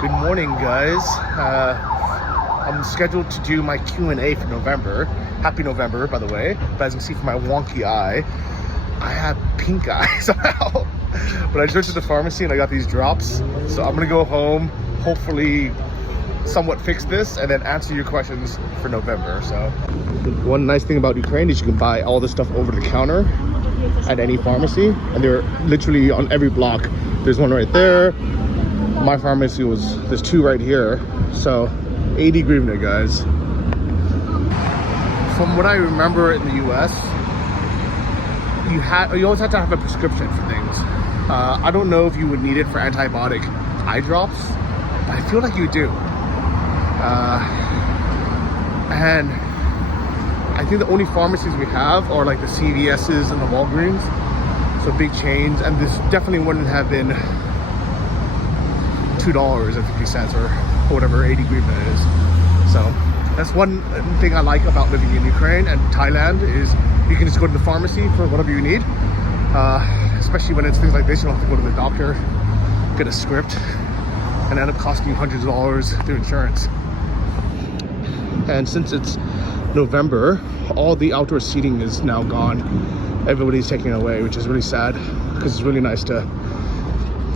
Good morning, guys. I'm scheduled to do my Q&A for November. Happy November, by the way. But as you can see from my wonky eye, I have pink eye somehow. But I just went to the pharmacy and I got these drops. So I'm gonna go home, hopefully somewhat fix this, and then answer your questions for November. So one nice thing about Ukraine is you can buy all this stuff over the counter at any pharmacy, and they're literally on every block. There's one right there. My pharmacy there's two right here. So 80 hryvnia, guys. From what I remember in the US, you always had to have a prescription for things. I don't know if you would need it for antibiotic eye drops, but I feel like you do. And I think the only pharmacies we have are like the CVS's and the Walgreens, so big chains, and this definitely wouldn't have been $2.50 or whatever 80 hryvnia is. So that's one thing I like about living in Ukraine and Thailand, is you can just go to the pharmacy for whatever you need, especially when it's things like this. You don't have to go to the doctor, get a script, and end up costing you hundreds of dollars through insurance. And since it's November, all the outdoor seating is now gone. Everybody's taking it away, which is really sad, because it's really nice to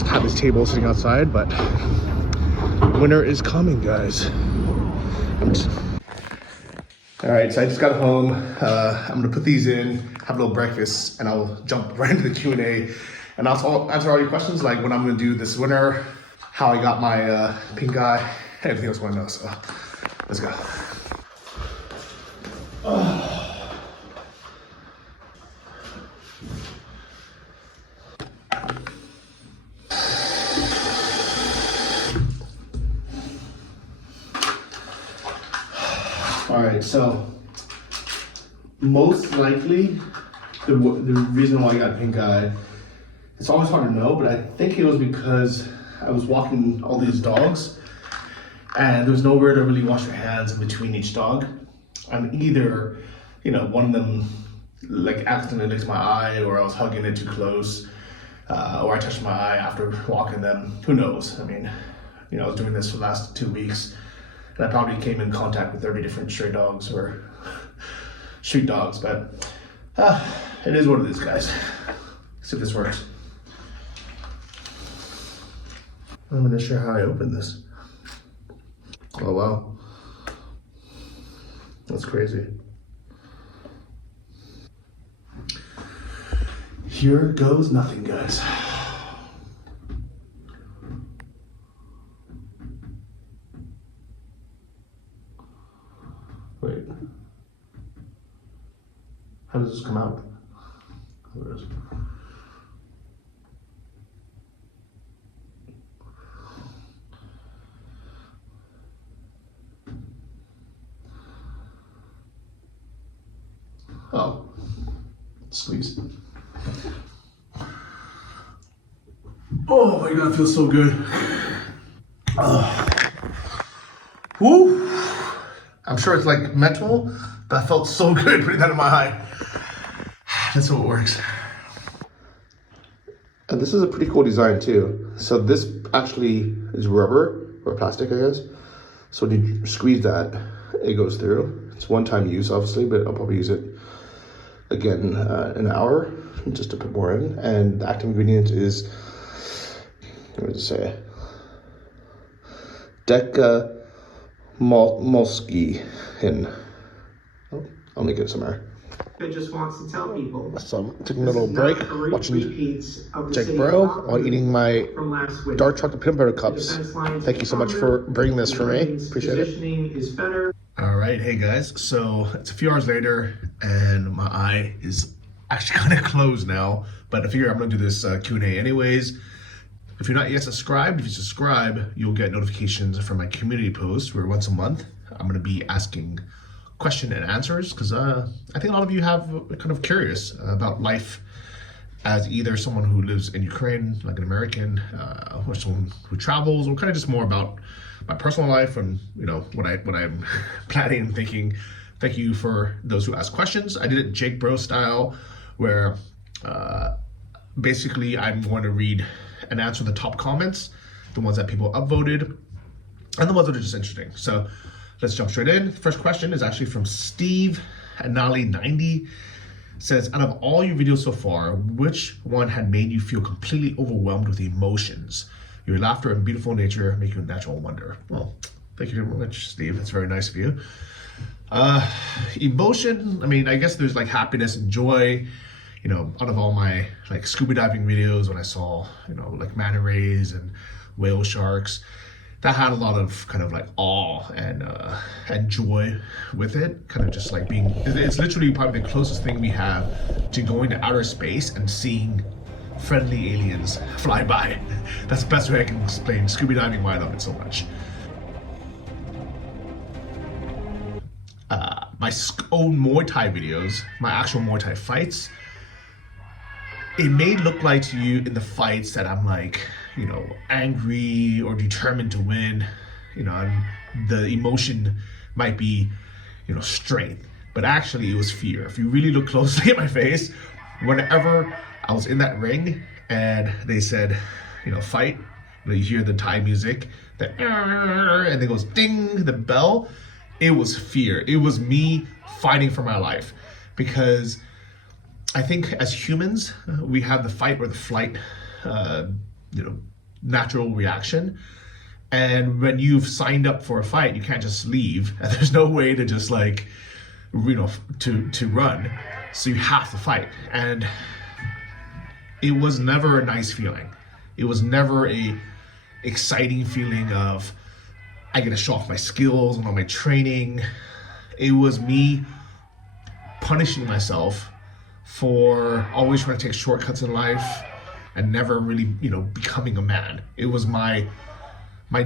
have this table sitting outside. But winter is coming, guys. All right, so I just got home. I'm gonna put these in, have a little breakfast, and I'll jump right into the Q&A, and I'll answer all your questions, like what I'm gonna do this winter, how I got my pink eye, everything else you wanna know. So let's go. All right, so most likely the reason why I got pink eye, it's always hard to know, but I think it was because I was walking all these dogs and there was nowhere to really wash your hands in between each dog. And either, one of them like accidentally licked my eye, or I was hugging it too close, or I touched my eye after walking them. Who knows? I mean, I was doing this for the last 2 weeks, and I probably came in contact with 30 different stray dogs or street dogs, but it is what it is, guys. Let's see if this works. I'm not sure how I open this. Oh, wow. That's crazy. Here goes nothing, guys. Wait. How does this come out? There it is. Oh, squeeze. Oh my God, it feels so good. Woo! I'm sure it's like mental, but I felt so good putting that in my eye. That's how it works. And this is a pretty cool design too. So this actually is rubber or plastic, I guess. So when you squeeze that, it goes through. It's one-time use, obviously, but I'll probably use it again an hour, just to put more in. And the active ingredient is, what does it say? Molsky in. Oh, I'll make it somewhere. It just wants to tell people. So I'm taking a little break, watching Jake Bro while eating my dark chocolate peanut butter cups. Thank you so much for bringing this for me. Appreciate it. Is better. All right, hey guys. So it's a few hours later, and my eye is actually kind of closed now. But I figure I'm gonna do this Q&A anyways. If you're not yet subscribed, if you subscribe, you'll get notifications from my community posts where once a month I'm gonna be asking question and answers, because I think a lot of you have kind of curious about life as either someone who lives in Ukraine, like an American, or someone who travels, or kind of just more about my personal life and what I'm planning and thinking. Thank you for those who ask questions. I did it Jake Bro style, where basically I'm going to read and answer the top comments, the ones that people upvoted, and the ones that are just interesting. So let's jump straight in. The first question is actually from Steve Anali90. Says, out of all your videos so far, which one had made you feel completely overwhelmed with emotions? Your laughter and beautiful nature make you a natural wonder. Well, thank you very much, Steve. That's very nice of you. Emotion, I mean, I guess there's like happiness and joy. You know, out of all my like scuba diving videos, when I saw, you know, like manta rays and whale sharks, that had a lot of kind of like awe and joy with it. Kind of just like being, it's literally probably the closest thing we have to going to outer space and seeing friendly aliens fly by. That's the best way I can explain scuba diving, why I love it so much. My own Muay Thai videos, my actual Muay Thai fights, it may look like to you in the fights that I'm like, you know, angry or determined to win, you know, and the emotion might be, you know, strength, but actually it was fear. If you really look closely at my face, whenever I was in that ring and they said, you know, fight, you know, you hear the Thai music, and it goes ding, the bell, it was fear. It was me fighting for my life, because I think as humans, we have the fight or the flight, you know, natural reaction. And when you've signed up for a fight, you can't just leave. And there's no way to just like, you know, to run. So you have to fight. And it was never a nice feeling. It was never a exciting feeling of, I get to show off my skills and all my training. It was me punishing myself for always trying to take shortcuts in life and never really, you know, becoming a man. It was my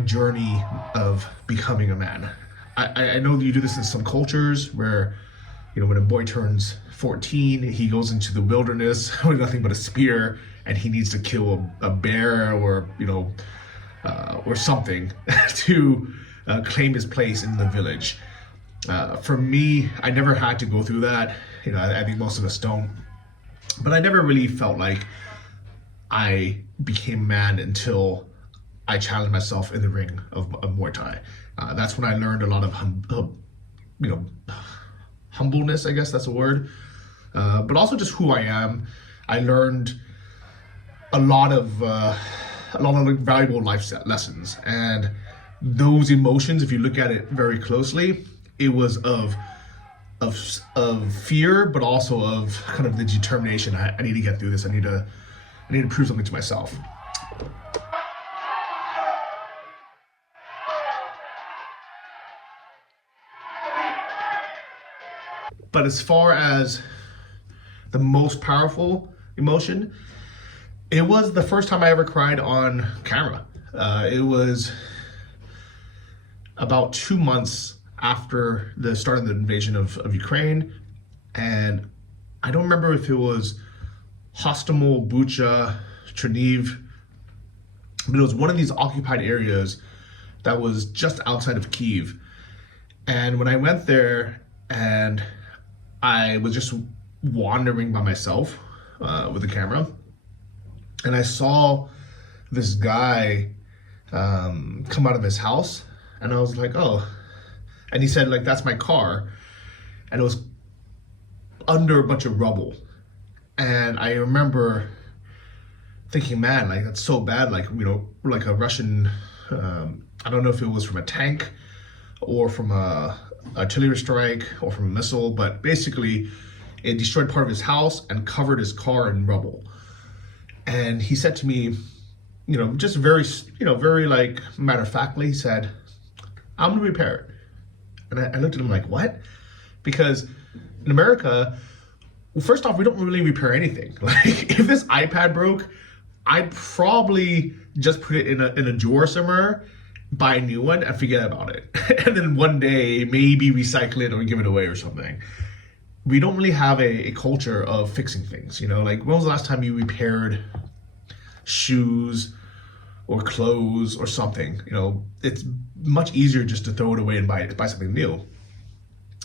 journey of becoming a man. I know that you do this in some cultures where, you know, when a boy turns 14, he goes into the wilderness with nothing but a spear, and he needs to kill a bear or, you know, or something to claim his place in the village. For me, I never had to go through that. You know, I think most of us don't. But I never really felt like I became a man until I challenged myself in the ring of Muay Thai. That's when I learned a lot of, you know, humbleness, I guess that's a word. But also just who I am. I learned a lot of valuable life lessons, and those emotions, if you look at it very closely, it was of fear, but also of kind of the determination. I need to get through this. I need to prove something to myself. But as far as the most powerful emotion, it was the first time I ever cried on camera. It was about 2 months after the start of the invasion of Ukraine. And I don't remember if it was Hostomel, Bucha, Chernihiv, but it was one of these occupied areas that was just outside of Kyiv. And when I went there and I was just wandering by myself with the camera, and I saw this guy come out of his house, and I was like, oh, and he said, like, that's my car, and it was under a bunch of rubble. And I remember thinking, man, like, that's so bad, like, you know, like a Russian, I don't know if it was from a tank or from a artillery strike or from a missile, but basically it destroyed part of his house and covered his car in rubble. And he said to me, you know, just very, you know, very like matter-of-factly, he said, I'm gonna repair it. And I looked at him like, what? Because in America, well, first off, we don't really repair anything. Like, if this iPad broke, I'd probably just put it in a drawer somewhere, buy a new one, and forget about it. And then one day, maybe recycle it or give it away or something. We don't really have a culture of fixing things, you know? Like, when was the last time you repaired shoes or clothes or something? You know, it's much easier just to throw it away and buy something new.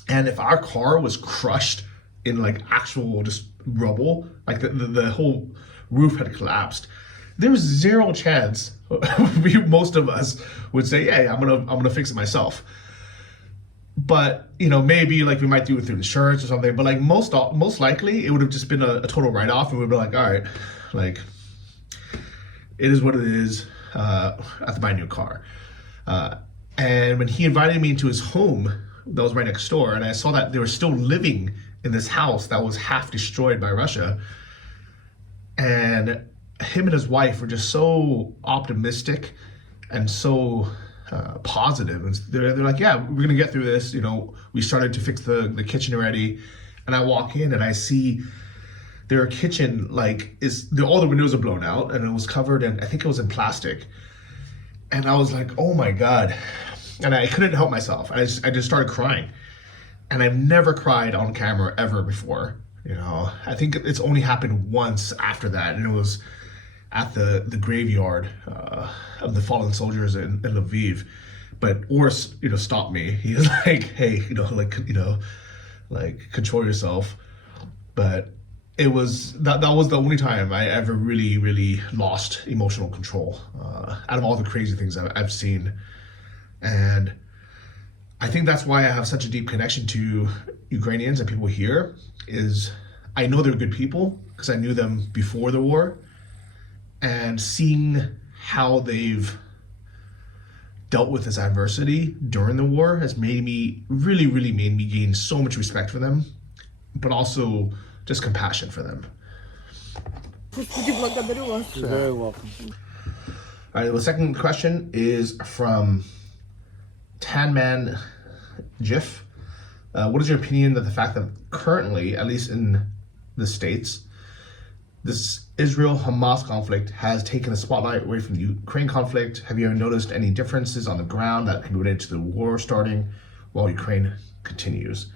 And if our car was crushed in like actual just rubble, like the whole roof had collapsed, there's zero chance most of us would say, yeah, I'm gonna fix it myself. But maybe like we might do it through insurance or something. But like most likely, it would have just been a total write-off, and we'd be like, all right, like it is what it is. I have to buy a new car. And when he invited me into his home, that was right next door, and I saw that they were still living in this house that was half destroyed by Russia. And him and his wife were just so optimistic and so positive. And they're like, yeah, we're going to get through this. We started to fix the kitchen already. And I walk in and I see their kitchen, like, all the windows are blown out, and it was covered in, I think it was in plastic. And I was like, oh my God. And I couldn't help myself. I just started crying. And I've never cried on camera ever before. I think it's only happened once after that, and it was at the graveyard of the fallen soldiers in Lviv. But Urs, stopped me. He was like, hey, like control yourself. But it was that was the only time I ever really, really lost emotional control out of all the crazy things I've seen. And I think that's why I have such a deep connection to Ukrainians and people here, is I know they're good people because I knew them before the war, and seeing how they've dealt with this adversity during the war has made me gain so much respect for them, but also just compassion for them. You're very welcome. All right, the second question is from Tanman Jiff. What is your opinion that the fact that currently, at least in the States, this Israel-Hamas conflict has taken the spotlight away from the Ukraine conflict? Have you ever noticed any differences on the ground that can be related to the war starting while Ukraine continues?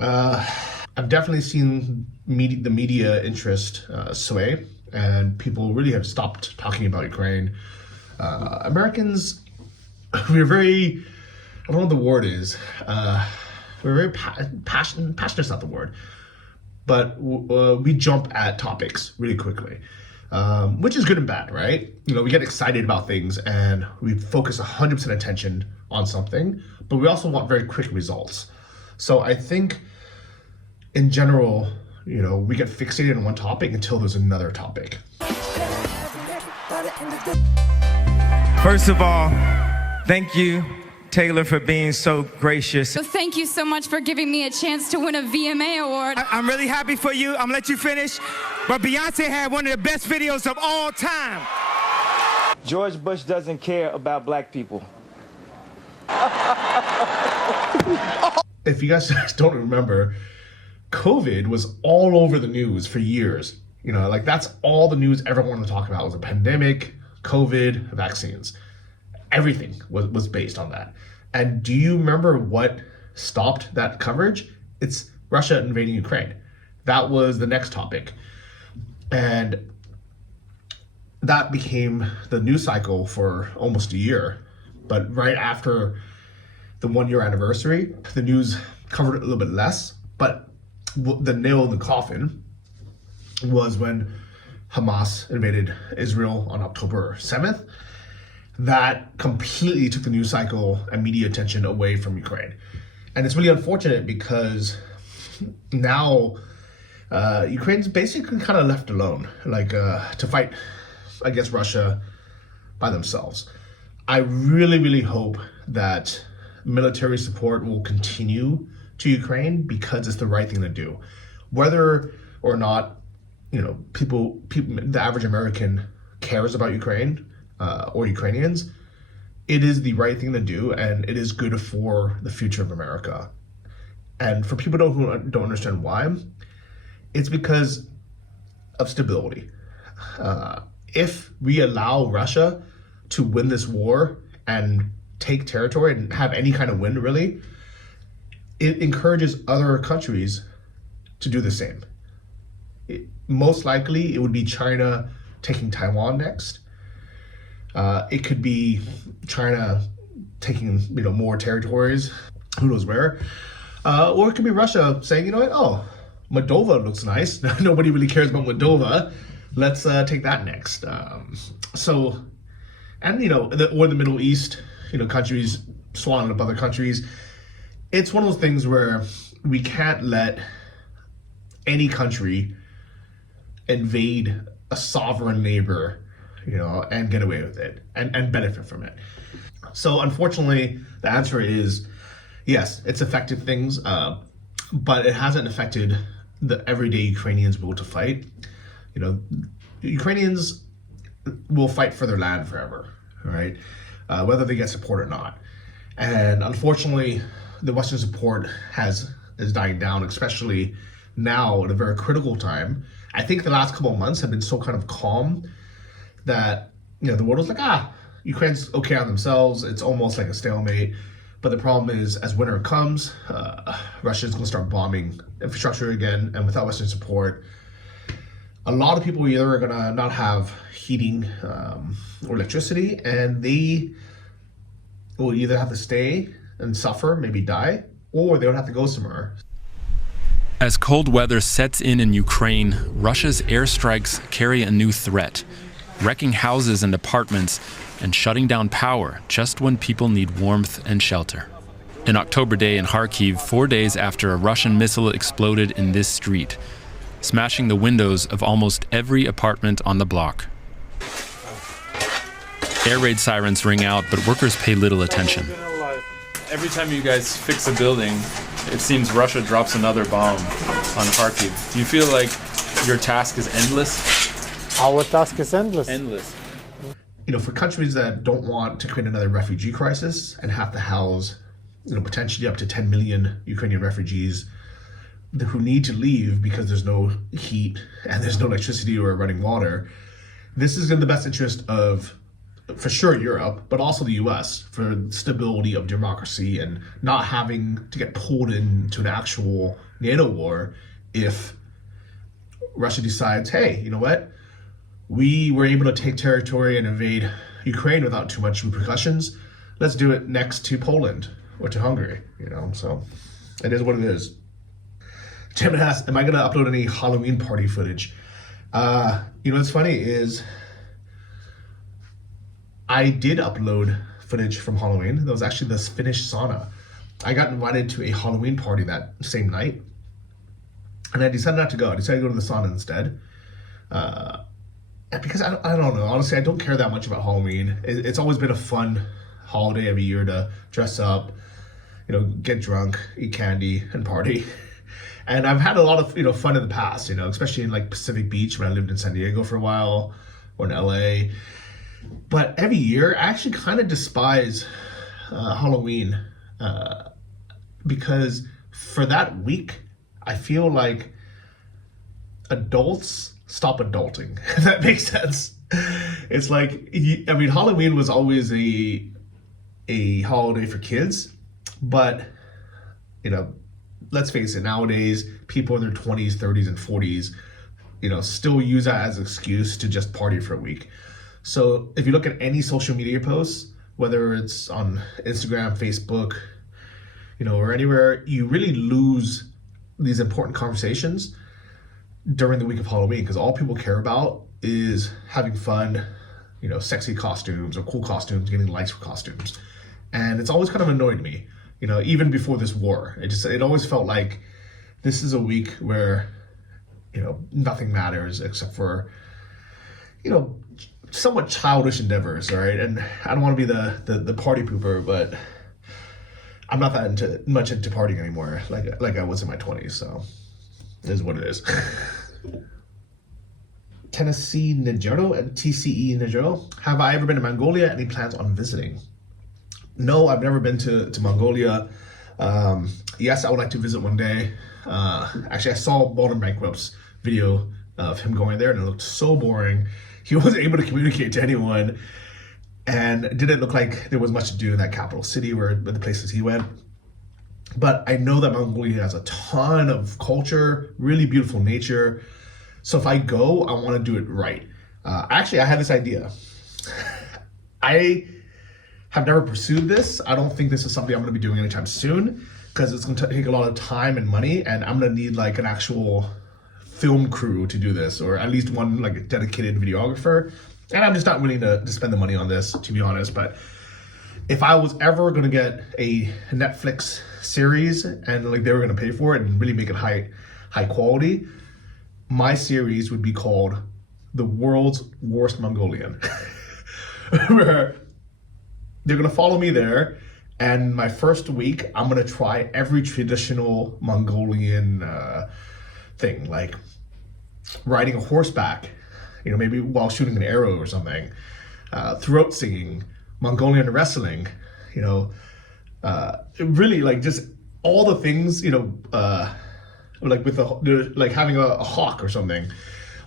I've definitely seen the media interest sway, and people really have stopped talking about Ukraine. Americans, we're very, I don't know what the word is. We're very passionate. Passionate's not the word, but we jump at topics really quickly, which is good and bad, right? We get excited about things and we focus 100% attention on something, but we also want very quick results. So I think, in general, we get fixated on one topic until there's another topic. First of all, thank you, Taylor, for being so gracious. So thank you so much for giving me a chance to win a VMA award. I'm really happy for you. I'm gonna let you finish. But Beyonce had one of the best videos of all time. George Bush doesn't care about black people. If you guys don't remember, COVID was all over the news for years. Like that's all the news everyone wanted to talk about was a pandemic, COVID, vaccines. Everything was based on that. And do you remember what stopped that coverage? It's Russia invading Ukraine. That was the next topic. And that became the news cycle for almost a year. But right after the 1-year anniversary, the news covered it a little bit less. But the nail in the coffin was when Hamas invaded Israel on October 7th. That completely took the news cycle and media attention away from Ukraine. And it's really unfortunate because now Ukraine's basically kind of left alone, to fight against Russia by themselves. I really hope that military support will continue to Ukraine because it's the right thing to do. Whether or not, people, the average American cares about Ukraine, or Ukrainians, it is the right thing to do, and it is good for the future of America. And for people who don't understand why, it's because of stability. If we allow Russia to win this war and take territory and have any kind of win, really, it encourages other countries to do the same. Most likely, it would be China taking Taiwan next. It could be China taking, more territories, who knows where. Or it could be Russia saying, Moldova looks nice. Nobody really cares about Moldova. let's take that next. And or the Middle East, countries swallowing up other countries. It's one of those things where we can't let any country invade a sovereign neighbor, and get away with it and benefit from it. So unfortunately, the answer is yes, it's affected things, but it hasn't affected the everyday Ukrainians will to fight. Ukrainians will fight for their land forever, right? Whether they get support or not. And unfortunately, the Western support is dying down, especially now at a very critical time. I think the last couple of months have been so kind of calm that, the world was like, Ukraine's okay on themselves. It's almost like a stalemate. But the problem is, as winter comes, Russia's going to start bombing infrastructure again. And without Western support, a lot of people either are going to not have heating or electricity, and they will either have to stay and suffer, maybe die, or they would have to go somewhere. As cold weather sets in Ukraine, Russia's airstrikes carry a new threat, wrecking houses and apartments and shutting down power just when people need warmth and shelter. An October day in Kharkiv, 4 days after a Russian missile exploded in this street, smashing the windows of almost every apartment on the block. Air raid sirens ring out, but workers pay little attention. Every time you guys fix a building, it seems Russia drops another bomb on Kharkiv. Do you feel like your task is endless? Our task is endless. Endless. For countries that don't want to create another refugee crisis and have to house, potentially up to 10 million Ukrainian refugees who need to leave because there's no heat and there's no electricity or running water, this is in the best interest of, for sure, Europe, but also the US, for stability of democracy and not having to get pulled into an actual NATO war if Russia decides, hey, you know what? We were able to take territory and invade Ukraine without too much repercussions. Let's do it next to Poland or to Hungary, so it is what it is. Tim asks, am I going to upload any Halloween party footage? What's funny is I did upload footage from Halloween. That was actually this Finnish sauna. I got invited to a Halloween party that same night, and I decided not to go. I decided to go to the sauna instead. Because I don't know, honestly, I don't care that much about Halloween. It's always been a fun holiday every year to dress up, get drunk, eat candy, and party. And I've had a lot of fun in the past, especially in like Pacific Beach when I lived in San Diego for a while, or in LA. But every year, I actually kind of despise Halloween because for that week, I feel like adults stop adulting, if that makes sense. It's like, Halloween was always a holiday for kids, but, let's face it, nowadays, people in their 20s, 30s, and 40s, still use that as an excuse to just party for a week. So if you look at any social media posts, whether it's on Instagram, Facebook, or anywhere, you really lose these important conversations during the week of Halloween, because all people care about is having fun, sexy costumes or cool costumes, getting likes for costumes. And it's always kind of annoyed me, even before this war. It always felt like this is a week where, nothing matters except for, somewhat childish endeavors, all right? And I don't want to be the party pooper, but I'm not that much into partying anymore, like I was in my 20s, so it is what it is. Tennessee Najero and TCE Najero. Have I ever been to Mongolia? Any plans on visiting? No, I've never been to Mongolia. Yes, I would like to visit one day. Actually, I saw Baldwin Bankrupt's video of him going there, and it looked so boring. He wasn't able to communicate to anyone, and it didn't look like there was much to do in that capital city or the places he went. But I know that Mongolia has a ton of culture, really beautiful nature. So if I go, I want to do it right. Actually, I had this idea. I have never pursued this. I don't think this is something I'm going to be doing anytime soon, because it's going to take a lot of time and money, and I'm going to need like an actual film crew to do this, or at least one like a dedicated videographer. And I'm just not willing to spend the money on this, to be honest. But if I was ever going to get a Netflix series and like they were going to pay for it and really make it high quality, my series would be called The World's Worst Mongolian. Where they're going to follow me there, and my first week I'm going to try every traditional Mongolian thing, like riding a horseback, you know, maybe while shooting an arrow or something, throat singing, Mongolian wrestling, you know, really like just all the things, you know, like with like having a hawk or something,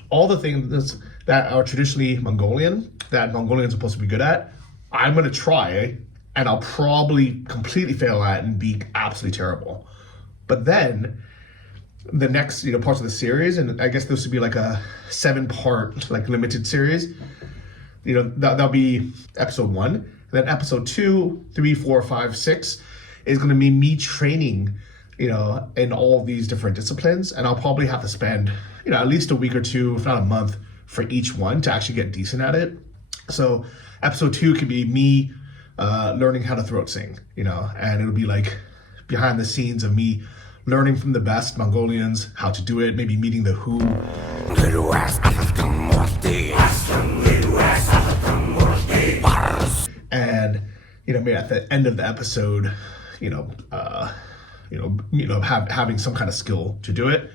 all the things that are traditionally Mongolian, that Mongolians are supposed to be good at, I'm going to try, and I'll probably completely fail at and be absolutely terrible. But then the next, you know, parts of the series, and I guess this would be like a 7-part like limited series, you know, that'll be episode 1. And then episode 2, 3, 4, 5, 6 is going to be me training, you know, in all of these different disciplines. And I'll probably have to spend, you know, at least a week or two, if not a month, for each one to actually get decent at it. So episode 2 could be me learning how to throat sing, you know, and it'll be like behind the scenes of me learning from the best Mongolians how to do it, maybe meeting the Who. And, you know, maybe at the end of the episode, having some kind of skill to do it.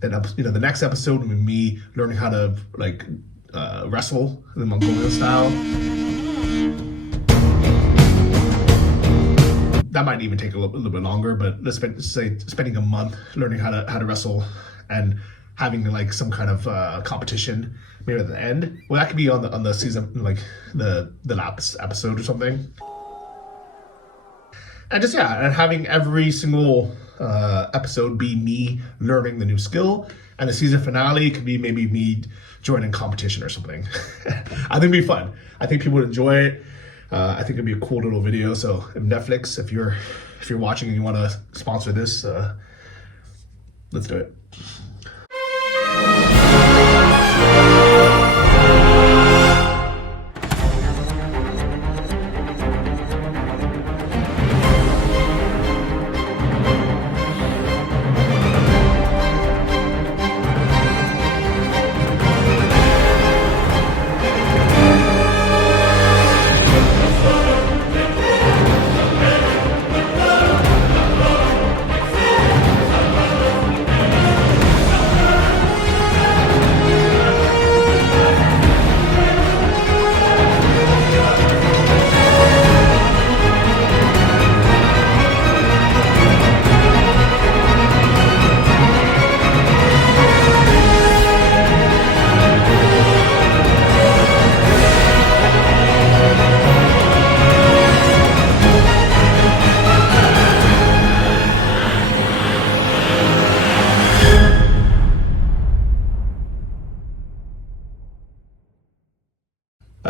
Then, you know, the next episode will be me learning how to like wrestle the Mongolian style. That might even take a little bit longer, but let's say spending a month learning how to wrestle and having like some kind of competition maybe at the end. Well, that could be on the season, like the last episode or something. And just, and having every single episode be me learning the new skill, and the season finale could be maybe me joining competition or something. I think it'd be fun. I think people would enjoy it. I think it'd be a cool little video. So if Netflix, if you're watching and you want to sponsor this, let's do it.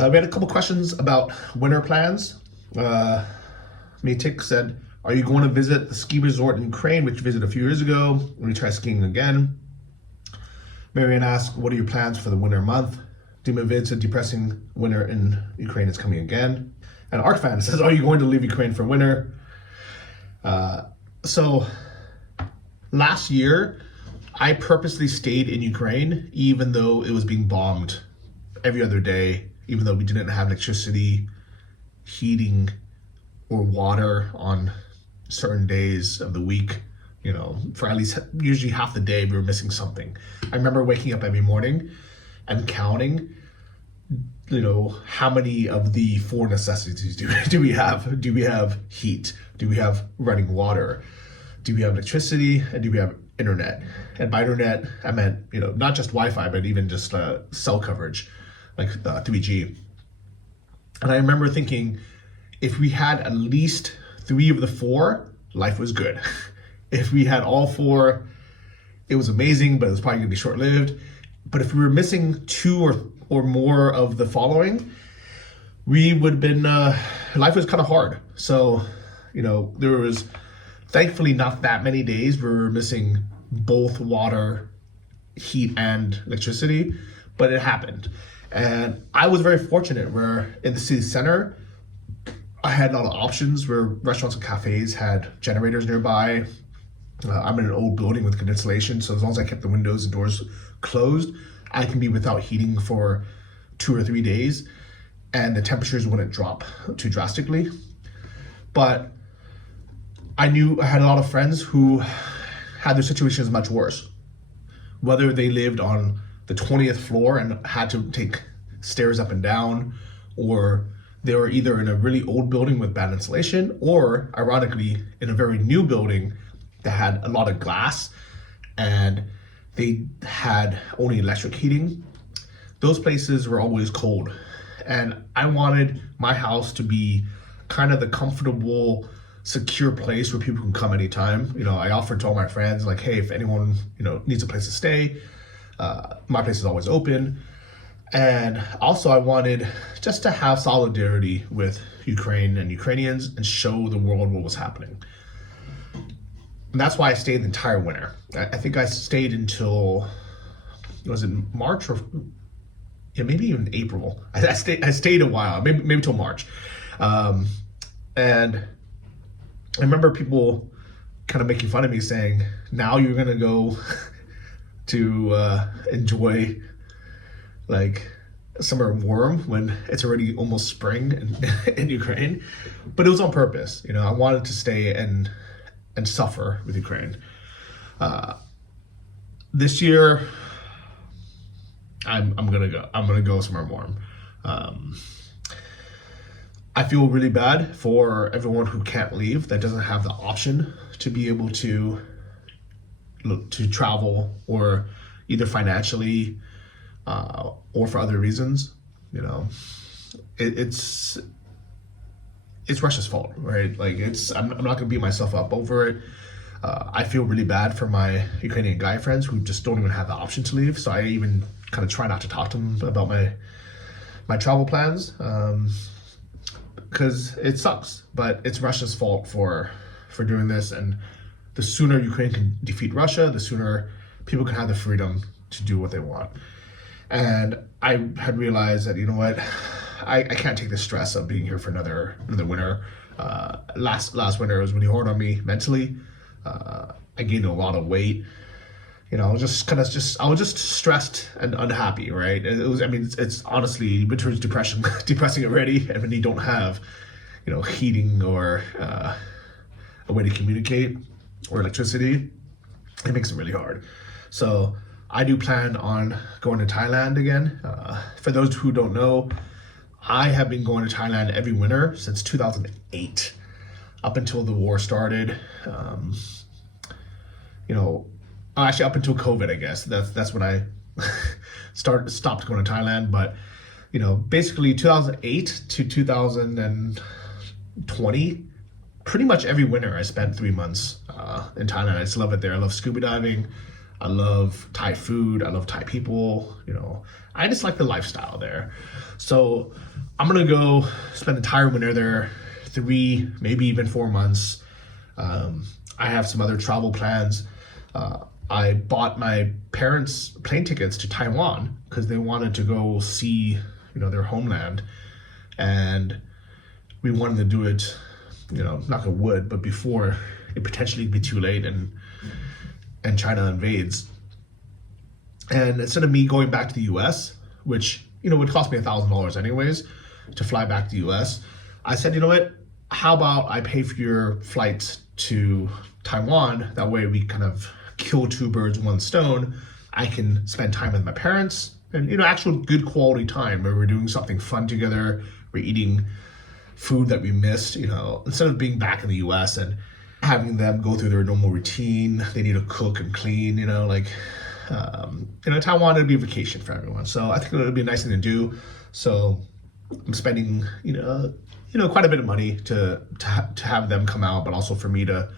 We had a couple questions about winter plans. Maitik said, are you going to visit the ski resort in Ukraine, which you visited a few years ago, when you try skiing again? Marianne asked, what are your plans for the winter month? Dimavid said, depressing winter in Ukraine is coming again. And ArcFan says, are you going to leave Ukraine for winter? So last year, I purposely stayed in Ukraine, even though it was being bombed every other day, even though we didn't have electricity, heating, or water on certain days of the week. You know, for at least usually half the day, we were missing something. I remember waking up every morning and counting, you know, how many of the 4 necessities do we have? Do we have heat? Do we have running water? Do we have electricity? And do we have internet? And by internet, I meant, you know, not just Wi-Fi, but even just cell coverage, like 3G. And I remember thinking, if we had at least 3 of the 4, life was good. If we had all 4, it was amazing, but it was probably gonna be short-lived. But if we were missing 2 or more of the following, we would have been, life was kind of hard. So, you know, there was thankfully not that many days where we were missing both water heat and electricity, but it happened. And I was very fortunate where in the city center, I had a lot of options where restaurants and cafes had generators nearby. I'm in an old building with good insulation, so as long as I kept the windows and doors closed, I can be without heating for 2 or 3 days, and the temperatures wouldn't drop too drastically. But I knew I had a lot of friends who had their situations much worse. Whether they lived on the 20th floor and had to take stairs up and down, or they were either in a really old building with bad insulation, or ironically, in a very new building that had a lot of glass and they had only electric heating. Those places were always cold. And I wanted my house to be kind of the comfortable, secure place where people can come anytime. You know, I offered to all my friends, like, hey, if anyone, needs a place to stay, my place is always open. And also I wanted just to have solidarity with Ukraine and Ukrainians and show the world what was happening. And that's why I stayed the entire winter. I think I stayed until, was it March or maybe even April? I stayed a while, maybe till March. And I remember people kind of making fun of me saying, now you're gonna go to enjoy like somewhere warm when it's already almost spring in Ukraine. But it was on purpose. I wanted to stay and suffer with Ukraine. This year, I'm gonna go somewhere warm. I feel really bad for everyone who can't leave, that doesn't have the option to be able to travel, or either financially or for other reasons. It's Russia's fault, right? Like I'm not gonna beat myself up over it. I feel really bad for my Ukrainian guy friends who just don't even have the option to leave. So I even kind of try not to talk to them about my travel plans, because it sucks. But it's Russia's fault for doing this. And the sooner Ukraine can defeat Russia, the sooner people can have the freedom to do what they want. And I had realized that, I can't take the stress of being here for another winter. Last winter was really hard on me mentally. I gained a lot of weight. I was just stressed and unhappy, right? It's honestly, winter's depressing already. And when you don't have, heating or a way to communicate or electricity, it makes it really hard. So I do plan on going to Thailand again. For those who don't know, I have been going to Thailand every winter since 2008, up until the war started. Actually up until COVID, I guess. That's when I stopped going to Thailand. But, basically 2008 to 2020, pretty much every winter I spent 3 months in Thailand. I just love it there. I love scuba diving. I love Thai food. I love Thai people. I just like the lifestyle there. So I'm going to go spend the entire winter there, 3, maybe even 4 months. I have some other travel plans. I bought my parents plane tickets to Taiwan because they wanted to go see, their homeland. And we wanted to do it, knock on wood, but before it potentially be too late and China invades. And instead of me going back to the US, which, would cost me $1,000 anyways to fly back to the US, I said, how about I pay for your flights to Taiwan? That way we kind of kill 2 birds, 1 stone. I can spend time with my parents and, actual good quality time where we're doing something fun together. We're eating food that we missed, instead of being back in the US and having them go through their normal routine. They need to cook and clean, Taiwan would be a vacation for everyone. So I think it would be a nice thing to do. So I'm spending, quite a bit of money to have them come out, but also for me to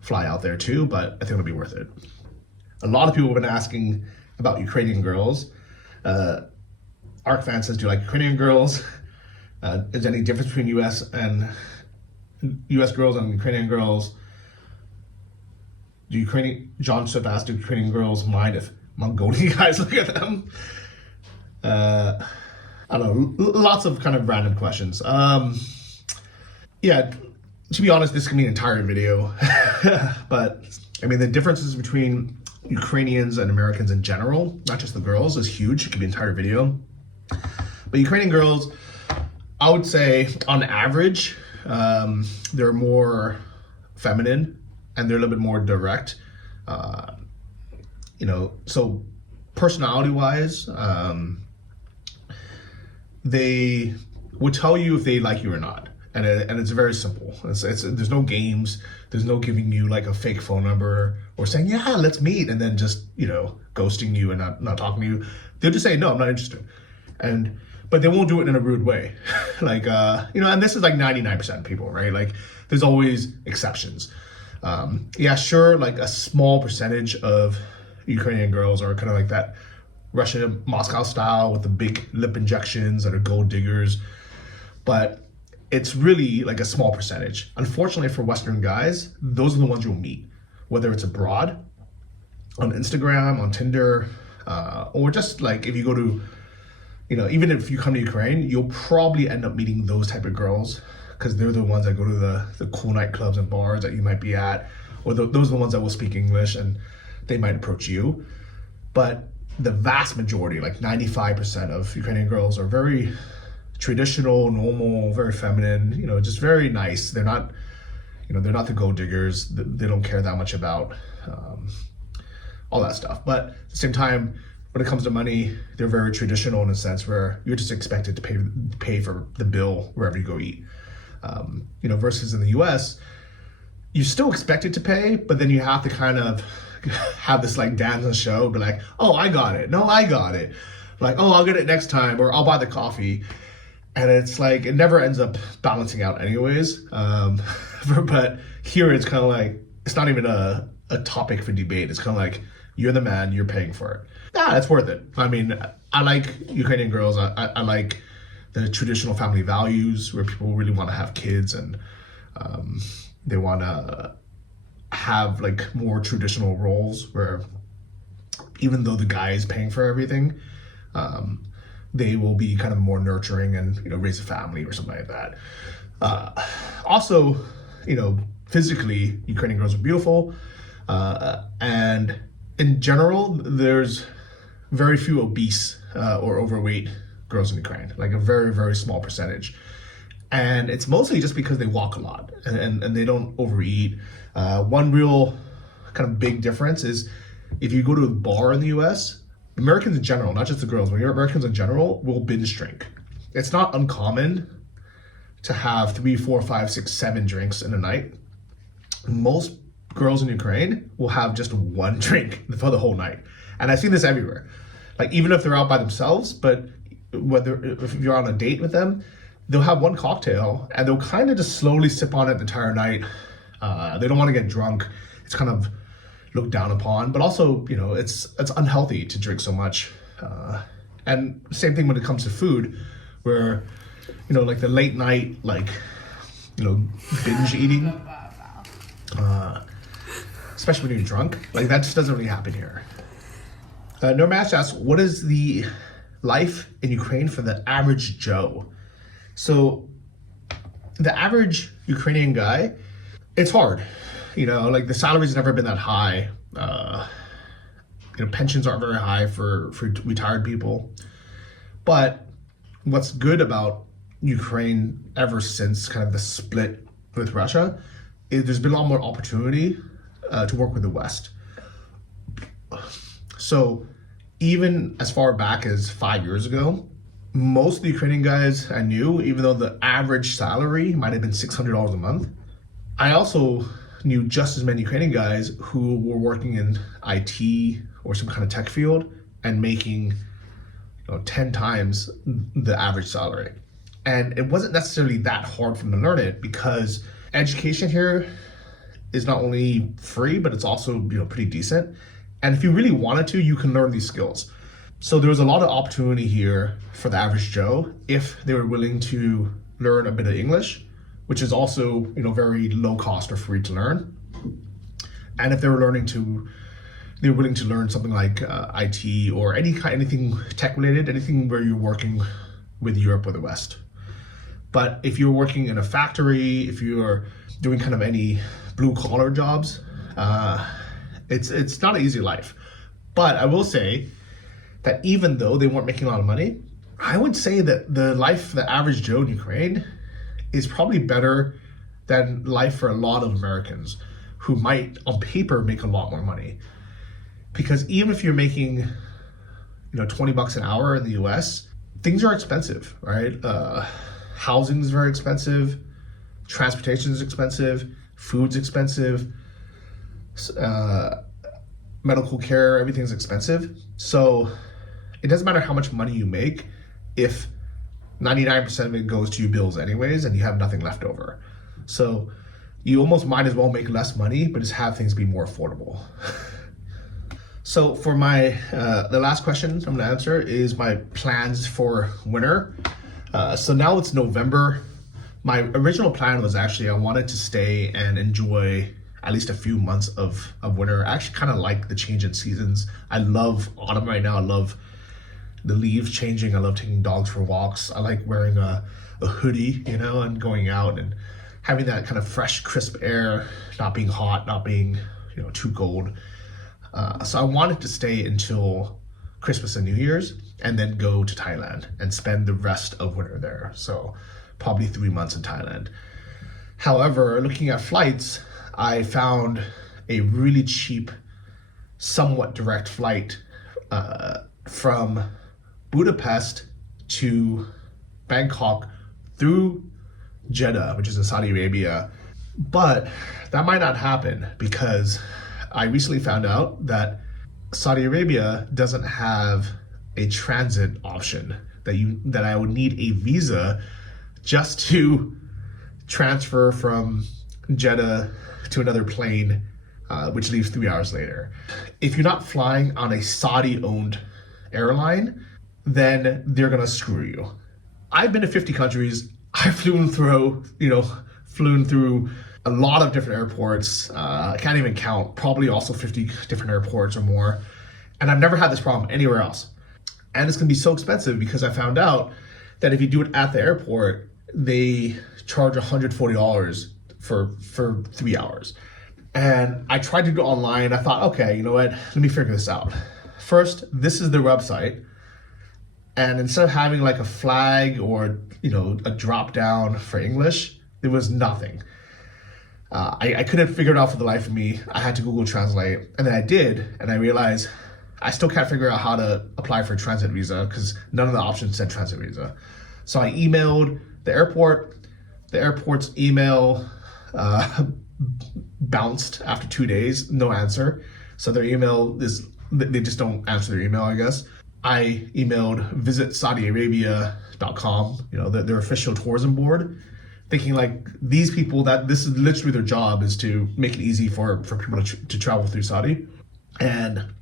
fly out there too. But I think it'll be worth it. A lot of people have been asking about Ukrainian girls. Arc fan says, do you like Ukrainian girls? Is there any difference between US girls and Ukrainian girls? John Swift asked, do Ukrainian girls mind if Mongolian guys look at them. I don't know, lots of kind of random questions. Yeah, to be honest, this can be an entire video. But I mean, the differences between Ukrainians and Americans in general, not just the girls, is huge. It could be an entire video. But Ukrainian girls, I would say on average, they're more feminine and they're a little bit more direct. So personality-wise, they would tell you if they like you or not, and it's very simple. There's no games. There's no giving you like a fake phone number or saying let's meet and then just ghosting you and not talking to you. They'll just say no, I'm not interested, but they won't do it in a rude way, like and this is like 99% of people, right? Like there's always exceptions. Sure, like a small percentage of Ukrainian girls are kind of like that Russian Moscow style with the big lip injections that are gold diggers, but it's really like a small percentage. Unfortunately for Western guys, those are the ones you'll meet, whether it's abroad, on Instagram, on Tinder, or just like if you go to, even if you come to Ukraine, you'll probably end up meeting those type of girls because they're the ones that go to the cool nightclubs and bars that you might be at, or those are the ones that will speak English and they might approach you. But the vast majority, like 95% of Ukrainian girls are very traditional, normal, very feminine, just very nice. They're not, they're not the gold diggers. They don't care that much about all that stuff. But at the same time, when it comes to money, they're very traditional in a sense where you're just expected to pay for the bill wherever you go eat. Versus in the US, you're still expected to pay, but then you have to kind of have this like dance and show, be like, oh, I got it. No, I got it. Like, oh, I'll get it next time, or I'll buy the coffee. And it's like, it never ends up balancing out anyways. But here it's kind of like, it's not even a topic for debate. It's kind of like, you're the man, you're paying for it. It's worth it. I mean, I like Ukrainian girls. I like the traditional family values where people really want to have kids and they want to have like more traditional roles where even though the guy is paying for everything, they will be kind of more nurturing and raise a family or something like that. Also, physically, Ukrainian girls are beautiful, and in general, there's very few obese or overweight girls in Ukraine, like a very, very small percentage. And it's mostly just because they walk a lot and they don't overeat. One real kind of big difference is if you go to a bar in the US, Americans in general, not just the girls, but Americans in general will binge drink. It's not uncommon to have 3, 4, 5, 6, 7 drinks in a night. Most girls in Ukraine will have just one drink for the whole night. And I've seen this everywhere. Like even if they're out by themselves, but if you're on a date with them, they'll have one cocktail and they'll kind of just slowly sip on it the entire night. They don't want to get drunk. It's kind of looked down upon, but also, it's unhealthy to drink so much. And same thing when it comes to food, where, like the late night, like, binge eating, especially when you're drunk, like that just doesn't really happen here. Normash asks, what is the life in Ukraine for the average Joe? So the average Ukrainian guy, it's hard. Like the salary's never been that high. Pensions aren't very high for retired people. But what's good about Ukraine ever since kind of the split with Russia is there's been a lot more opportunity to work with the West. So even as far back as 5 years ago, most of the Ukrainian guys I knew, even though the average salary might have been $600 a month, I also knew just as many Ukrainian guys who were working in IT or some kind of tech field and making 10 times the average salary. And it wasn't necessarily that hard for them to learn it because education here is not only free, but it's also pretty decent. And if you really wanted to, you can learn these skills. So there was a lot of opportunity here for the average Joe if they were willing to learn a bit of English, which is also very low cost or free to learn. And if they were learning to they're willing to learn something like IT or anything tech related, anything where you're working with Europe or the West. But if you're working in a factory, if you're doing kind of any blue collar jobs, it's not an easy life. But I will say that even though they weren't making a lot of money, I would say that the life for the average Joe in Ukraine is probably better than life for a lot of Americans who might on paper make a lot more money. Because even if you're making, $20 an hour in the US, things are expensive, right? Housing is very expensive, transportation is expensive, food's expensive, medical care, everything's expensive. So it doesn't matter how much money you make if 99% of it goes to your bills anyways and you have nothing left over. So you almost might as well make less money, but just have things be more affordable. So for my, the last question I'm gonna answer is my plans for winter. So now it's November. My original plan was actually I wanted to stay and enjoy at least a few months of winter. I actually kind of like the change in seasons. I love autumn right now. I love the leaves changing. I love taking dogs for walks. I like wearing a hoodie, and going out and having that kind of fresh, crisp air, not being hot, not being, too cold. So I wanted to stay until Christmas and New Year's and then go to Thailand and spend the rest of winter there. So probably 3 months in Thailand. However, looking at flights, I found a really cheap, somewhat direct flight from Budapest to Bangkok through Jeddah, which is in Saudi Arabia. But that might not happen because I recently found out that Saudi Arabia doesn't have a transit option, that I would need a visa just to transfer from Jeddah to another plane, which leaves 3 hours later. If you're not flying on a Saudi-owned airline, then they're gonna screw you. I've been to 50 countries. I've flown through a lot of different airports. I can't even count, probably also 50 different airports or more. And I've never had this problem anywhere else. And it's gonna be so expensive because I found out that if you do it at the airport, they charge $140 for 3 hours. And I tried to do it online. I thought, okay, you know what? Let me figure this out. First, this is their website. And instead of having like a flag or, a drop down for English, there was nothing. I couldn't figure it out for the life of me. I had to Google Translate. And then I did. And I realized I still can't figure out how to apply for a transit visa because none of the options said transit visa. So I emailed the airport. The airport's email bounced after 2 days, no answer. So their email they just don't answer their email, I guess. I emailed visitsaudiarabia.com, their official tourism board, thinking like these people, that this is literally their job, is to make it easy for people to travel through Saudi. And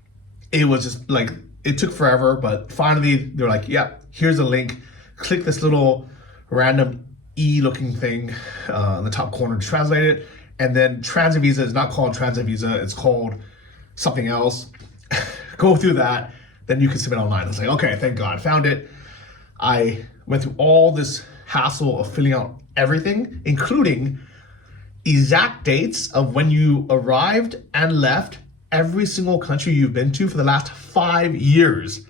it was just like, it took forever, but finally they're like, yeah, here's a link. Click this little random E-looking thing in the top corner to translate it. And then transit visa is not called transit visa, it's called something else. Go through that, then you can submit online. I was like, okay, thank God, found it. I went through all this hassle of filling out everything, including exact dates of when you arrived and left every single country you've been to for the last 5 years.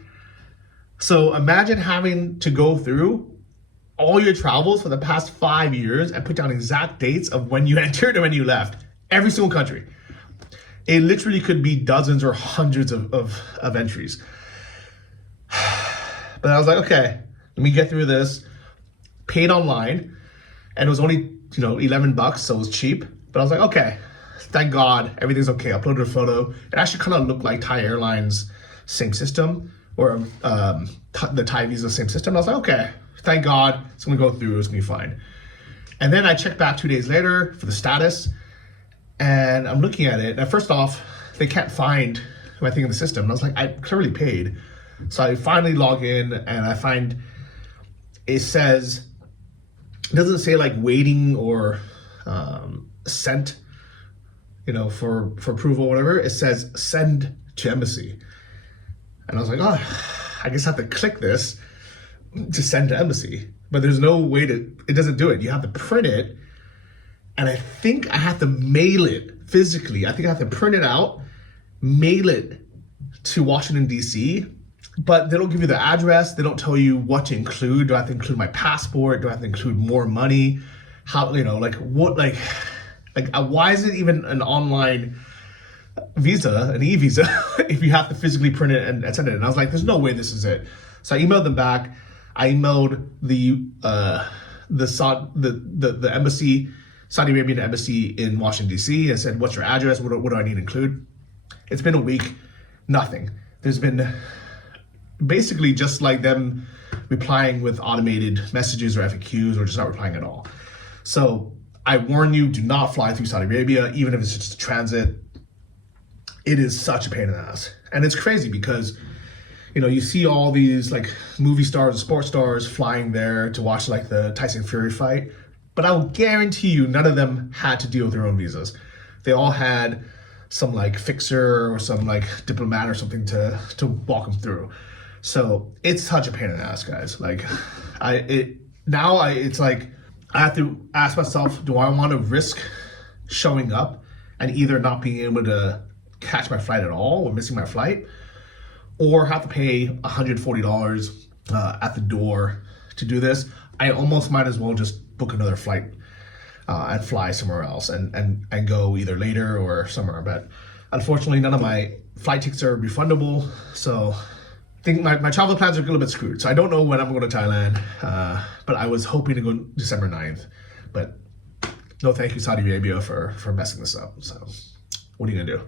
So imagine having to go through all your travels for the past 5 years and put down exact dates of when you entered and when you left every single country. It literally could be dozens or hundreds of entries. But I was like, okay, let me get through this. Paid online, and it was only $11, so it was cheap. But I was like, okay, thank God, everything's okay. I uploaded a photo. It actually kind of looked like Thai Airlines, same system, or the Thai Visa, same system. I was like, okay, thank God, it's gonna go through. It's gonna be fine. And then I checked back 2 days later for the status, and I'm looking at it. And first off, they can't find my thing in the system. And I was like, I clearly paid. So I finally log in, and I find it says, it doesn't say like waiting or sent, for approval or whatever. It says send to embassy. And I was like, oh, I guess I have to click this to send to embassy. But there's no way it doesn't do it. You have to print it. And I think I have to mail it physically. I think I have to print it out, mail it to Washington, D.C., but they don't give you the address. They don't tell you what to include. Do I have to include my passport? Do I have to include more money? How, why is it even an online visa, an e-visa, if you have to physically print it and send it? And I was like, there's no way this is it. So I emailed them back. I emailed the embassy, Saudi Arabian embassy in Washington, D.C. and said, what's your address? What do I need to include? It's been a week, nothing. There's been basically just like them replying with automated messages or FAQs or just not replying at all. So I warn you, do not fly through Saudi Arabia, even if it's just a transit. It is such a pain in the ass. And it's crazy because, you see all these like movie stars and sports stars flying there to watch like the Tyson Fury fight. But I will guarantee you none of them had to deal with their own visas. They all had some like fixer or some like diplomat or something to walk them through. So it's such a pain in the ass, guys. Like it's like I have to ask myself, do I want to risk showing up and either not being able to catch my flight at all or missing my flight, or have to pay $140 at the door to do this? I almost might as well just book another flight and fly somewhere else and go either later or somewhere. But unfortunately, none of my flight tickets are refundable. So I think my travel plans are a little bit screwed. So I don't know when I'm going to Thailand, but I was hoping to go December 9th. But no thank you, Saudi Arabia, for messing this up. So what are you going to do?